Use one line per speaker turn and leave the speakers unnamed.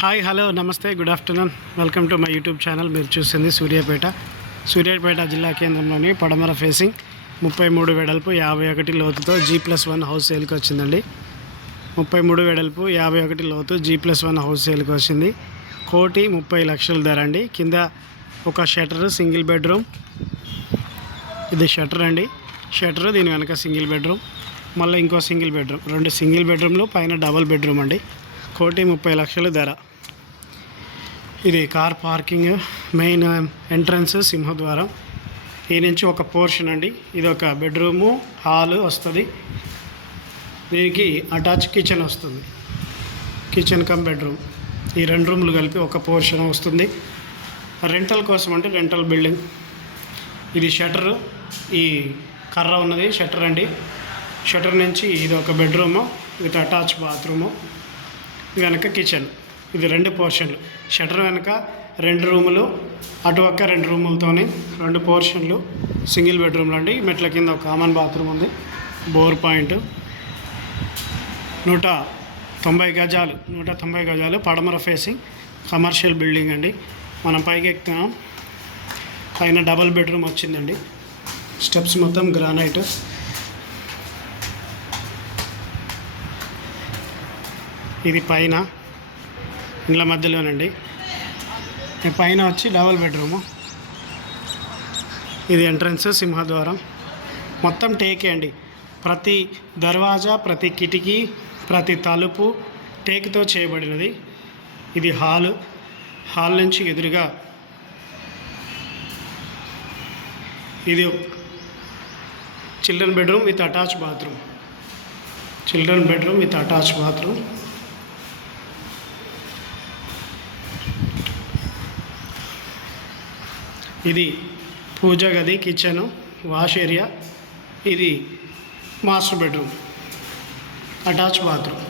Hi hello నమస్తే good afternoon welcome to my YouTube channel మీరు చూసింది సూర్యాపేట. సూర్యాపేట జిల్లా కేంద్రంలోని పడమర ఫేసింగ్ ముప్పై మూడు వెడల్పు యాభై ఒకటి లోతుతో జీ ప్లస్ వన్ హౌస్ సేల్కి వచ్చిందండి. ముప్పై మూడు వెడల్పు యాభై ఒకటి లోతు జీ ప్లస్ వన్ హౌస్ సేల్కి వచ్చింది. కోటి ముప్పై లక్షల ధర అండి. కింద ఒక షటర్ సింగిల్ బెడ్రూమ్ ఇది షటర్ అండి. షటర్ దీని వెనక సింగిల్ బెడ్రూమ్ మళ్ళీ ఇంకో సింగిల్ బెడ్రూమ్ రెండు సింగిల్ బెడ్రూమ్లు పైన డబుల్ బెడ్రూమ్ అండి. కోటి ముప్పై లక్షల ధర. ఇది కార్ పార్కింగ్ మెయిన్ ఎంట్రన్స్ సింహద్వారం ఈ నుంచి ఒక పోర్షన్ అండి. ఇది ఒక బెడ్రూము హాల్ వస్తుంది. దీనికి అటాచ్ కిచెన్ వస్తుంది. Kitchen come bedroom. ఈ రెండు రూమ్లు కలిపి ఒక పోర్షన్ వస్తుంది. రెంటల్ కోసం అంటే రెంటల్ బిల్డింగ్. ఇది షటర్ ఈ కర్ర ఉన్నది షటర్ అండి. షటర్ నుంచి ఇది ఒక బెడ్రూము విత్ అటాచ్ బాత్రూము. వెనక కిచెన్. ఇది రెండు పోర్షన్లు. షటర్ వెనక రెండు రూములు అటు పక్క రెండు రూములతోని రెండు పోర్షన్లు సింగిల్ బెడ్రూమ్లు అండి. మెట్ల కింద ఒక కామన్ బాత్రూమ్ ఉంది బోర్ పాయింట్. నూట తొంభై గజాలు నూట తొంభై గజాలు పడమర ఫేసింగ్ కమర్షియల్ బిల్డింగ్ అండి. మనం పైకి ఎక్కుతున్నాం. పైన డబల్ బెడ్రూమ్ వచ్చిందండి. స్టెప్స్ మొత్తం గ్రానైట్. ఇది పైన ఇండ్ల మధ్యలోనండి. పైన వచ్చి డబల్ బెడ్రూము ఇది ఎంట్రన్స్ సింహద్వారం. మొత్తం టేకే అండి. ప్రతి దర్వాజా ప్రతి కిటికీ ప్రతి తలుపు టేక్తో చేయబడినది. ఇది హాలు హాల్ నుంచి ఎదురుగా ఇది children bedroom with attach bathroom children bedroom with attach bathroom ఇది పూజ గది కిచెను వాష్ ఏరియా ఇది మాస్టర్ బెడ్రూమ్ అటాచ్ బాత్రూమ్